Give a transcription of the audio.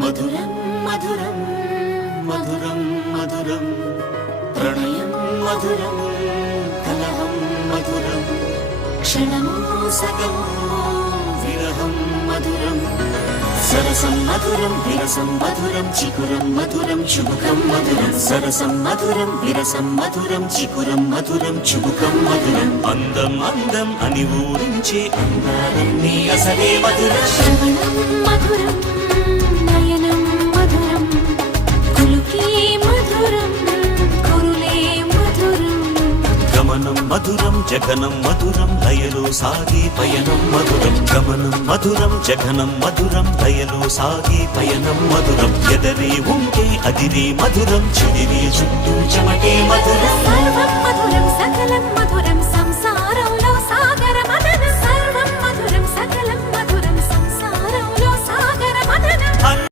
మధురం మధురం మధురం మధురం ప్రణయం మధురం కలహం మధురం క్షణమో సగమో విరహం మధురం సరసం మధురం విరసం మధురం చికురం మధురం చుబుకం మధురం సరసం మధురం విరసం మధురం చికురం మధురం చుబుకం మధురం అందం అందం అని ఊరించే అందాలన్నీ అసలే మధురం శ్రవణం మధురం నయనం మధురం కులుకే మధురం కురులే మధురం గమనం మధురం జగనం మధురం లయలో సాగే పయనం మధురం గమనం మధురం జగనం మధురం లయలో సాగే పయనం మధురం ఎదరే ఉంటే అదిరే మధురం చెదిరే చుట్టూ చెమటే మధురం సర్వం మధురం సకలం మధురం